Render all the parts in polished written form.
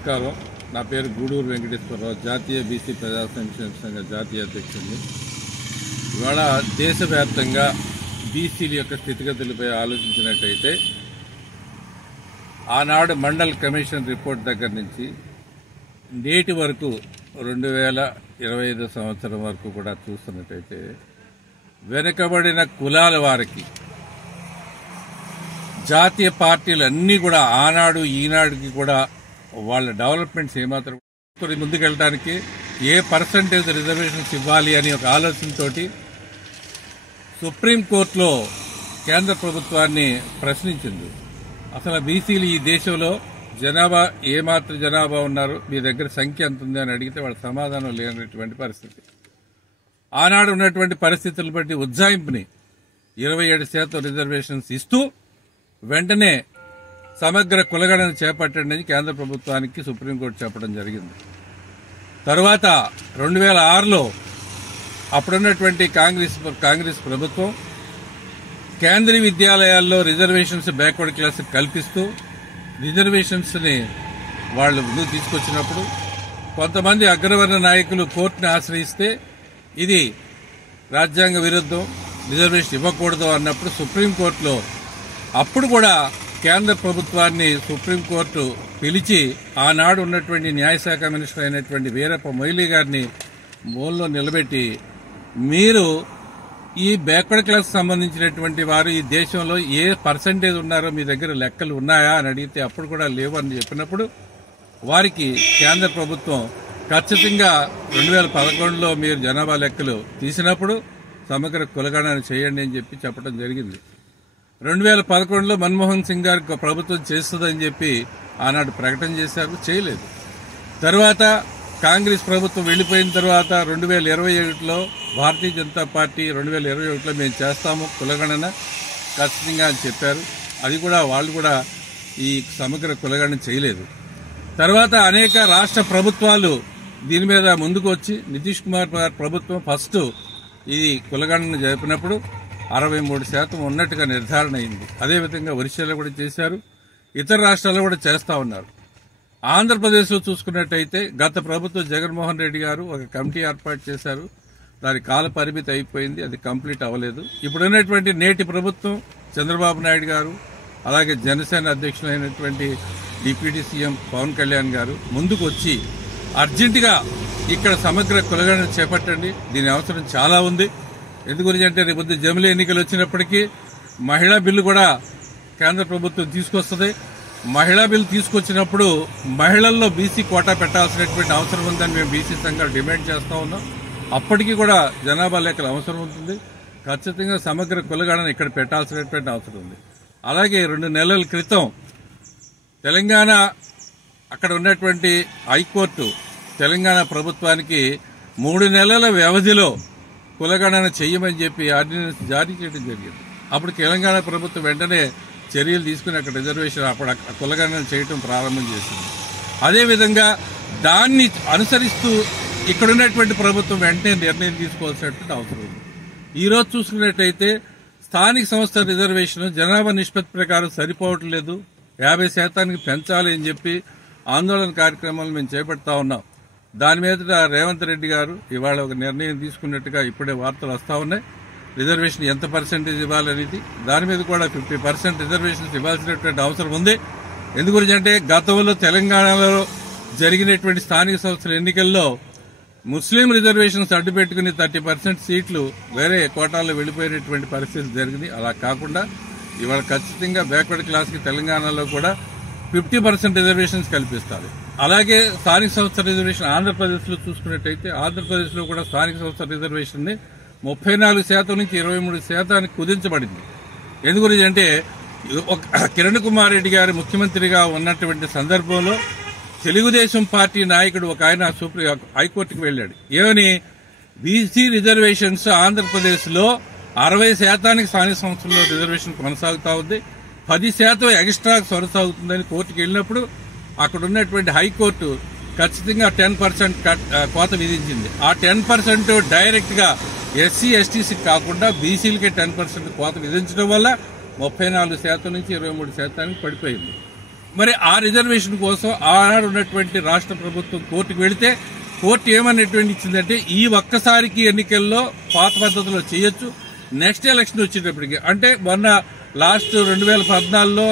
నమస్కారం. నా పేరు గూడూరు వెంకటేశ్వరరావు, జాతీయ బీసీ ప్రజా సంక్షేమ సంఘ జాతీయ అధ్యక్షుడిని. ఇవాళ దేశవ్యాప్తంగా బీసీల యొక్క స్థితిగతులపై ఆలోచించినట్టయితే ఆనాడు మండల్ కమిషన్ రిపోర్ట్ దగ్గర నుంచి నేటి వరకు 2025 సంవత్సరం వరకు కూడా చూస్తున్నట్టయితే వెనుకబడిన కులాల వారికి జాతీయ పార్టీలు అన్నీ కూడా ఆనాడు ఈనాడుకి కూడా వాళ్ళ డెవలప్మెంట్స్ ఏమాత్రం ముందుకెళ్ళడానికి ఏ పర్సంటేజ్ రిజర్వేషన్స్ ఇవ్వాలి అని ఒక ఆలోచనతోటి సుప్రీంకోర్టులో కేంద్ర ప్రభుత్వాన్ని ప్రశ్నించింది. అసలు బీసీలు ఈ దేశంలో జనాభా ఏమాత్రం జనాభా ఉన్నారు, మీ దగ్గర సంఖ్య ఎంత ఉంది అని అడిగితే వాళ్ళ సమాధానం లేనటువంటి పరిస్థితి. ఆనాడు ఉన్నటువంటి పరిస్థితులను బట్టి ఉజ్జాయింపుని 27% రిజర్వేషన్స్ ఇస్తూ వెంటనే సమగ్ర కులగణన చేపట్టండి అని కేంద్ర ప్రభుత్వానికి సుప్రీంకోర్టు చెప్పడం జరిగింది. తరువాత 2006లో అప్పుడున్నటువంటి కాంగ్రెస్ ప్రభుత్వం కేంద్రీయ విద్యాలయాల్లో రిజర్వేషన్స్ బ్యాక్వర్డ్ క్లాస్ కల్పిస్తూ రిజర్వేషన్స్ ని వాళ్ళు ముందుకు తీసుకొచ్చినప్పుడు కొంతమంది అగ్రవర్ణ నాయకులు కోర్టుని ఆశ్రయిస్తే ఇది రాజ్యాంగ విరుద్ధం, రిజర్వేషన్ ఇవ్వకూడదు అన్నప్పుడు సుప్రీంకోర్టులో అప్పుడు కూడా కేంద్ర ప్రభుత్వాన్ని సుప్రీంకోర్టు పిలిచి ఆనాడు ఉన్నటువంటి న్యాయశాఖ మినిస్టర్ అయినటువంటి వీరప్ప మొయిలీ గారిని మూలలో నిలబెట్టి, మీరు ఈ బ్యాక్వర్డ్ క్లాస్ సంబంధించినటువంటి వారు ఈ దేశంలో ఏ పర్సంటేజ్ ఉన్నారో మీ దగ్గర లెక్కలు ఉన్నాయా అని అడిగితే అప్పుడు కూడా లేవు అని చెప్పినప్పుడు వారికి కేంద్ర ప్రభుత్వం ఖచ్చితంగా 2011లో మీరు జనాభా లెక్కలు తీసినప్పుడు సమగ్ర కులగణన చేయండి అని చెప్పి చెప్పడం జరిగింది. 2011లో మన్మోహన్ సింగ్ గారికి ప్రభుత్వం చేస్తుందని చెప్పి ఆనాడు ప్రకటన చేశారు, చేయలేదు. తర్వాత కాంగ్రెస్ ప్రభుత్వం వెళ్లిపోయిన తర్వాత 2021లో భారతీయ జనతా పార్టీ 2021లో మేము చేస్తాము కులగణన ఖచ్చితంగా అని చెప్పారు. అది కూడా వాళ్ళు కూడా ఈ సమగ్ర కులగణన చేయలేదు. తర్వాత అనేక రాష్ట్ర ప్రభుత్వాలు దీని మీద ముందుకు వచ్చి నితీష్ కుమార్ ప్రభుత్వం ఫస్ట్ ఈ కులగణన జరిపినప్పుడు 63% ఉన్నట్టుగా నిర్ధారణ అయింది. అదేవిధంగా ఒరిస్సాలో కూడా చేశారు, ఇతర రాష్ట్రాల్లో కూడా చేస్తా ఉన్నారు. ఆంధ్రప్రదేశ్లో చూసుకున్నట్టయితే గత ప్రభుత్వం జగన్మోహన్ రెడ్డి గారు ఒక కమిటీ ఏర్పాటు చేశారు. దాని కాల పరిమితి అయిపోయింది, అది కంప్లీట్ అవ్వలేదు. ఇప్పుడున్నటువంటి నేటి ప్రభుత్వం చంద్రబాబు నాయుడు గారు అలాగే జనసేన అధ్యక్షులైనటువంటి డిప్యూటీ సీఎం పవన్ కళ్యాణ్ గారు ముందుకు వచ్చి అర్జెంటుగా ఇక్కడ సమగ్ర కులగణన చేపట్టండి, దీని అవసరం చాలా ఉంది. ఎందు గురించి అంటే రేపు జమిలీ ఎన్నికలు వచ్చినప్పటికీ మహిళా బిల్లు కూడా కేంద్ర ప్రభుత్వం తీసుకొస్తుంది. మహిళా బిల్లు తీసుకొచ్చినప్పుడు మహిళల్లో బీసీ కోటా పెట్టాల్సినటువంటి అవసరం ఉందని మేము బీసీ సంఘాలు డిమాండ్ చేస్తా ఉన్నాం. అప్పటికీ కూడా జనాభా లెక్కలు అవసరం ఉంటుంది. ఖచ్చితంగా సమగ్ర కులగణన ఇక్కడ పెట్టాల్సినటువంటి అవసరం ఉంది. అలాగే 2 నెలల క్రితం తెలంగాణ అక్కడ ఉన్నటువంటి హైకోర్టు తెలంగాణ ప్రభుత్వానికి 3 నెలల వ్యవధిలో కులగణన చెయ్యమని చెప్పి ఆర్డినెన్స్ జారీ చేయడం జరిగింది. అప్పుడు తెలంగాణ ప్రభుత్వం వెంటనే చర్యలు తీసుకుని అక్కడ రిజర్వేషన్ అప్పుడు కులగణన చేయడం ప్రారంభం చేసింది. అదేవిధంగా దాన్ని అనుసరిస్తూ ఇక్కడున్నటువంటి ప్రభుత్వం వెంటనే నిర్ణయం తీసుకోవాల్సినటువంటి అవసరం ఉంది. ఈరోజు చూసుకున్నట్టయితే స్థానిక సంస్థల రిజర్వేషన్ జనాభా నిష్పత్తి ప్రకారం సరిపోవటం లేదు, 50% పెంచాలి అని చెప్పి ఆందోళన కార్యక్రమాలు మేము చేపడతా ఉన్నాం. దాని మీద రేవంత్ రెడ్డి గారు ఇవాళ ఒక నిర్ణయం తీసుకున్నట్టుగా ఇప్పుడే వార్తలు వస్తా ఉన్నాయి. రిజర్వేషన్ ఎంత పర్సెంటేజ్ ఇవ్వాలనేది దాని మీద కూడా 50% రిజర్వేషన్స్ ఇవ్వాల్సినటువంటి అవసరం ఉంది. ఎందుకంటే గతంలో తెలంగాణలో జరిగినటువంటి స్థానిక సంస్థల ఎన్నికల్లో ముస్లిం రిజర్వేషన్స్ అడ్డుపెట్టుకుని 30% సీట్లు వేరే కోటాల్లో వెళ్లిపోయినటువంటి పరిస్థితి జరిగింది. అలా కాకుండా ఇవాళ ఖచ్చితంగా బ్యాక్వర్డ్ క్లాస్ కి తెలంగాణలో కూడా 50% రిజర్వేషన్స్ కల్పిస్తారు. అలాగే స్థానిక సంస్థల రిజర్వేషన్ ఆంధ్రప్రదేశ్ లో చూసుకున్నట్టయితే ఆంధ్రప్రదేశ్ లో కూడా స్థానిక సంస్థల రిజర్వేషన్ ని 34% నుంచి 23% కుదించబడింది. ఎందుకంటే కిరణ్ కుమార్ రెడ్డి గారు ముఖ్యమంత్రిగా ఉన్నటువంటి సందర్భంలో తెలుగుదేశం పార్టీ నాయకుడు ఒక ఆయన హైకోర్టుకు వెళ్లాడు. ఏమని, బీసీ రిజర్వేషన్స్ ఆంధ్రప్రదేశ్ లో 60% స్థానిక సంస్థల్లో రిజర్వేషన్ కొనసాగుతా ఉంది, 10% ఎక్స్ట్రా కొనసాగుతుందని కోర్టుకు వెళ్ళినప్పుడు అక్కడ ఉన్నటువంటి హైకోర్టు ఖచ్చితంగా 10% కోత విధించింది. ఆ 10% డైరెక్ట్ గా ఎస్సీ ఎస్టీసీకి కాకుండా బీసీలకే 10% కోత విధించడం వల్ల 34% నుంచి 23% పడిపోయింది. మరి ఆ రిజర్వేషన్ కోసం ఆనాడు ఉన్నటువంటి రాష్ట్ర ప్రభుత్వం కోర్టుకు వెళితే కోర్టు ఏమనేటువంటి ఇచ్చిందంటే ఈ ఒక్కసారికి ఎన్నికల్లో పాత పద్ధతిలో చేయొచ్చు, నెక్స్ట్ ఎలక్షన్ వచ్చేటప్పటికి అంటే మొన్న లాస్ట్ 2014లో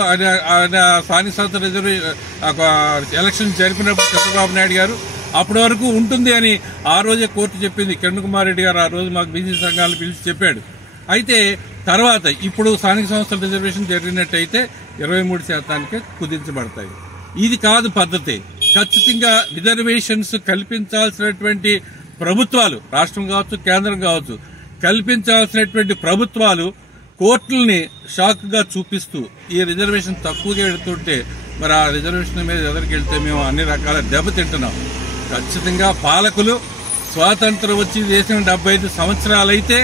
ఆయన స్థానిక సంస్థల రిజర్వేషన్ ఎలక్షన్ జరిపినప్పుడు చంద్రబాబు నాయుడు గారు అప్పటి వరకు ఉంటుంది అని ఆ రోజే కోర్టు చెప్పింది. కిరణ్ కుమార్ రెడ్డి గారు ఆ రోజు మాకు బీసీ సంఘాలను పిలిచి చెప్పాడు. అయితే తర్వాత ఇప్పుడు స్థానిక సంస్థల రిజర్వేషన్ జరిగినట్టయితే 23% కుదించబడతాయి. ఇది కాదు పద్ధతి. ఖచ్చితంగా రిజర్వేషన్స్ కల్పించాల్సినటువంటి ప్రభుత్వాలు, రాష్ట్రం కావచ్చు కేంద్రం కావచ్చు, కల్పించాల్సినటువంటి ప్రభుత్వాలు కోర్టుల్ని షాక్ గా చూపిస్తూ ఈ రిజర్వేషన్ తక్కువగా వెళుతుంటే మరి ఆ రిజర్వేషన్ మీద ఎదురుకి వెళ్తే మేము అన్ని రకాల దెబ్బతింటున్నాం. ఖచ్చితంగా పాలకులు స్వాతంత్రం వచ్చి దేశం 75 సంవత్సరాలైతే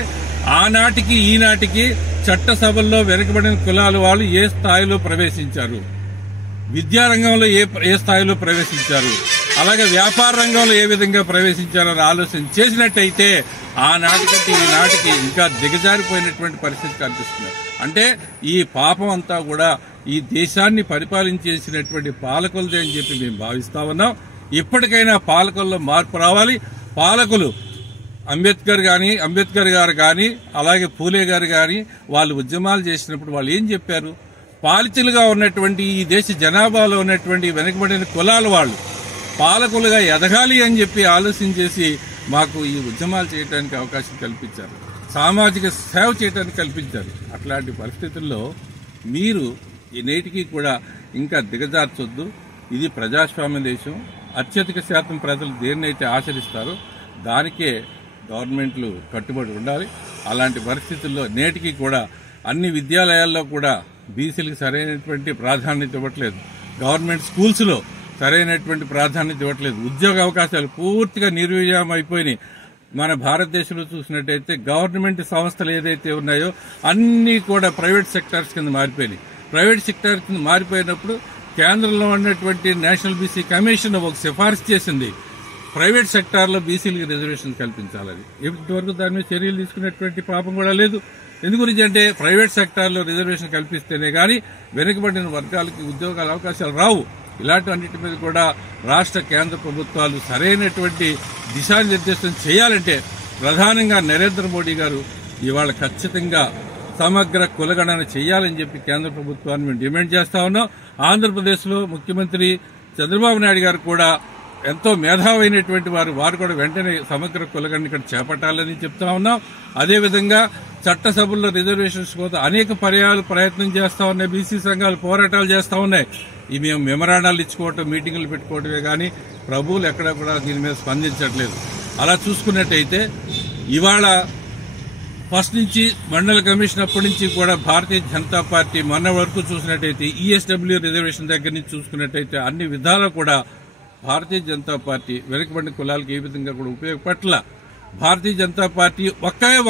ఆనాటికి ఈనాటికి చట్టసభల్లో వెనుకబడిన కులాల వాళ్ళు ఏ స్థాయిలో ప్రవేశించారు, విద్యారంగంలో ఏ స్థాయిలో ప్రవేశించారు, అలాగే వ్యాపార రంగంలో ఏ విధంగా ప్రవేశించారని ఆలోచన చేసినట్టయితే ఆనాటికంటే ఈనాటికి ఇంకా దిగజారిపోయినటువంటి పరిస్థితి కనిపిస్తుంది. అంటే ఈ పాపం అంతా కూడా ఈ దేశాన్ని పరిపాలించేసినటువంటి పాలకులదే అని చెప్పి మేము భావిస్తా ఉన్నాం. ఇప్పటికైనా పాలకుల్లో మార్పు రావాలి. పాలకులు అంబేద్కర్ గారు కానీ అలాగే పూలే గారు కానీ వాళ్ళు ఉద్యమాలు చేసినప్పుడు వాళ్ళు ఏం చెప్పారు? పాలితులుగా ఉన్నటువంటి ఈ దేశ జనాభాలో ఉన్నటువంటి వెనుకబడిన కులాల వాళ్ళు పాలకులుగా ఎదగాలి అని చెప్పి ఆలోచన చేసి మాకు ఈ ఉద్యమాలు చేయడానికి అవకాశం కల్పించారు, సామాజిక సేవ చేయడానికి కల్పించారు. అట్లాంటి పరిస్థితుల్లో మీరు ఈ నేటికి కూడా ఇంకా దిగజార్చొద్దు. ఇది ప్రజాస్వామ్య దేశం. అత్యధిక శాతం ప్రజలు దేన్నైతే ఆచరిస్తారో దానికే గవర్నమెంట్లు కట్టుబడి ఉండాలి. అలాంటి పరిస్థితుల్లో నేటికి కూడా అన్ని విద్యాలయాల్లో కూడా బీసీలకు సరైనటువంటి ప్రాధాన్యత ఇవ్వట్లేదు. గవర్నమెంట్ స్కూల్స్ లో సరైనటువంటి ప్రాధాన్యత ఇవ్వట్లేదు. ఉద్యోగ అవకాశాలు పూర్తిగా నిర్వీర్యం అయిపోయినాయి. మన భారతదేశంలో చూసినట్టయితే గవర్నమెంట్ సంస్థలు ఏదైతే ఉన్నాయో అన్ని కూడా ప్రైవేట్ సెక్టార్స్ కింద మారిపోయినాయి. ప్రైవేట్ సెక్టార్ కింద మారిపోయినప్పుడు కేంద్రంలో ఉన్నటువంటి నేషనల్ బీసీ కమిషన్ ఒక సిఫార్సు చేసింది, ప్రైవేట్ సెక్టార్లో బీసీలకు రిజర్వేషన్ కల్పించాలని. ఇప్పటివరకు దాని మీద చర్యలు తీసుకునేటువంటి పాపం కూడా లేదు. ఎందు గురించి అంటే ప్రైవేట్ సెక్టార్లో రిజర్వేషన్ కల్పిస్తేనే గానీ వెనుకబడిన వర్గాలకి ఉద్యోగాల అవకాశాలు రావు. ఇలాంటి మీద కూడా రాష్ట్ర కేంద్ర ప్రభుత్వాలు సరైనటువంటి దిశానిర్దేశం చేయాలంటే ప్రధానంగా నరేంద్ర మోడీ గారు ఇవాళ ఖచ్చితంగా సమగ్ర కులగణన చేయాలని చెప్పి కేంద్ర ప్రభుత్వాన్ని మేము డిమాండ్ చేస్తా ఉన్నాం. ఆంధ్రప్రదేశ్ లో ముఖ్యమంత్రి చంద్రబాబు నాయుడు గారు కూడా ఎంతో మేధావైనటువంటి వారు కూడా వెంటనే సమగ్ర కులగణన ఇక్కడ చేపట్టాలని చెప్తా ఉన్నాం. అదేవిధంగా చట్టసభల్లో రిజర్వేషన్స్ కోసం అనేక పర్యాలు ప్రయత్నం చేస్తా ఉన్నాయి. బీసీ సంఘాలు పోరాటాలు చేస్తా ఉన్నాయి. ఈ మేము మెమరాండాలు ఇచ్చుకోవటం, మీటింగులు పెట్టుకోవటమే కానీ ప్రభువులు ఎక్కడ కూడా దీని మీద స్పందించట్లేదు. అలా చూసుకున్నట్టయితే ఇవాళ ఫస్ట్ నుంచి మండల కమిషన్ అప్పటి నుంచి కూడా భారతీయ జనతా పార్టీ మొన్న వరకు చూసినట్టయితే ఈఎస్డబ్ల్యూ రిజర్వేషన్ దగ్గర నుంచి చూసుకున్నట్టయితే అన్ని విధాలా కూడా భారతీయ జనతా పార్టీ వెనుకబడిన కులాలకు ఏ విధంగా కూడా ఉపయోగపట్ల. భారతీయ జనతా పార్టీ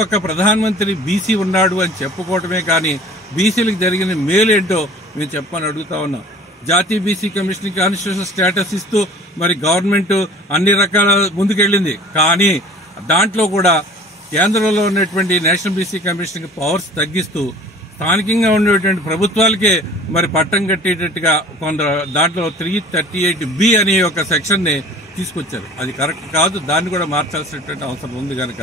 ఒక్క ప్రధానమంత్రి బీసీ ఉన్నాడు అని చెప్పుకోవటమే కానీ బీసీలకు జరిగిన మేలేంటో మేము చెప్పమని అడుగుతా ఉన్నాం. జాతీయ బీసీ కమిషన్ కాన్స్టిట్యూషన్ స్టేటస్ ఇస్తూ మరి గవర్నమెంట్ అన్ని రకాల ముందుకెళ్లింది. కానీ దాంట్లో కూడా కేంద్రంలో ఉన్నటువంటి నేషనల్ బీసీ కమిషన్ పవర్స్ తగ్గిస్తూ స్థానికంగా ఉండేటువంటి ప్రభుత్వాలకే మరి పట్టం కట్టేటట్టుగా కొంత దాంట్లో 338B అనే ఒక సెక్షన్ ని తీసుకొచ్చారు. అది కరెక్ట్ కాదు. దాన్ని కూడా మార్చాల్సినటువంటి అవసరం ఉంది కనుక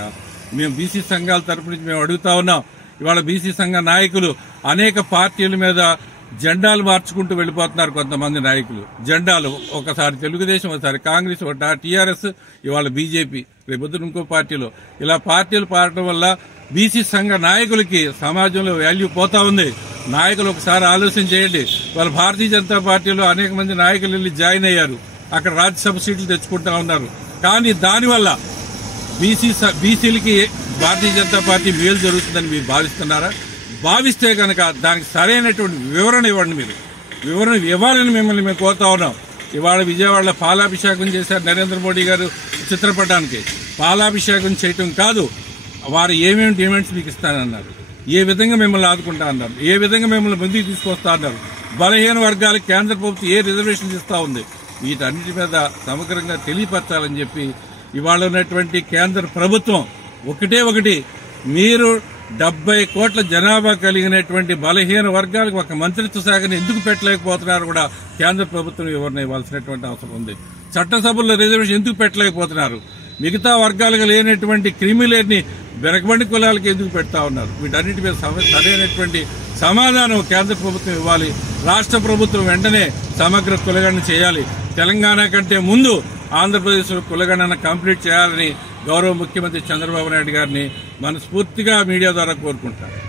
మేము బీసీ సంఘాల తరపు నుంచి మేము అడుగుతా ఉన్నాం. ఇవాళ బీసీ సంఘ నాయకులు అనేక పార్టీల మీద జెండాలు మార్చుకుంటూ వెళ్లిపోతున్నారు. కొంతమంది నాయకులు జెండాలు ఒకసారి తెలుగుదేశం, ఒకసారి కాంగ్రెస్, ఒకటి టీఆర్ఎస్, ఇవాళ బీజేపీ, రేపొద్దున ఇంకో పార్టీలో ఇలా పార్టీలు పారడం వల్ల బీసీ సంఘ నాయకులకి సమాజంలో వాల్యూ పోతా ఉంది. నాయకులు ఒకసారి ఆలోచన చేయండి. వాళ్ళ భారతీయ జనతా పార్టీలో అనేక మంది నాయకులు వెళ్లి జాయిన్ అయ్యారు. అక్కడ రాజ్యసభ సీట్లు తెచ్చుకుంటా ఉన్నారు. కానీ దానివల్ల బీసీలకి భారతీయ జనతా పార్టీ మేలు జరుగుతుందని మీరు భావిస్తున్నారా? భావిస్తే కనుక దానికి సరైనటువంటి వివరణ ఇవ్వండి. మీరు వివరణ ఇవ్వాలని మిమ్మల్ని మేము కోరుతా ఉన్నాం. ఇవాళ విజయవాడలో పాలాభిషేకం చేశారు నరేంద్ర మోడీ గారు చిత్రపటానికి. పాలాభిషేకం చేయటం కాదు, వారు ఏమేమి డిమాండ్స్ మీకు ఇస్తానన్నారు, ఏ విధంగా మిమ్మల్ని ఆదుకుంటా అన్నారు, ఏ విధంగా మిమ్మల్ని ముందుకు తీసుకొస్తా అన్నారు, బలహీన వర్గాలకు కేంద్ర ప్రభుత్వం ఏ రిజర్వేషన్స్ ఇస్తా ఉంది, వీటన్నిటి మీద సమగ్రంగా తెలియపరచాలని చెప్పి ఇవాళ ఉన్నటువంటి కేంద్ర ప్రభుత్వం ఒకటి మీరు 70 కోట్ల జనాభా కలిగినటువంటి బలహీన వర్గాలకు ఒక మంత్రిత్వ శాఖను ఎందుకు పెట్టలేకపోతున్నారు కూడా కేంద్ర ప్రభుత్వం వివరణ ఇవ్వాల్సినటువంటి అవసరం ఉంది. చట్టసభల్లో రిజర్వేషన్ ఎందుకు పెట్టలేకపోతున్నారు? మిగతా వర్గాలకు లేనటువంటి క్రిమిలేయర్ని వెనకబడి కులాలకు ఎందుకు పెడతా ఉన్నారు? వీటన్నిటి మీద సరైనటువంటి సమాధానం కేంద్ర ప్రభుత్వం ఇవ్వాలి. రాష్ట్ర ప్రభుత్వం వెంటనే సమగ్ర కులగణన చేయాలి. తెలంగాణ కంటే ముందు ఆంధ్రప్రదేశ్లో కులగణన కంప్లీట్ చేయాలని గౌరవ ముఖ్యమంత్రి చంద్రబాబు నాయుడు గారిని మనస్ఫూర్తిగా మీడియా ద్వారా కోరుకుంటారు.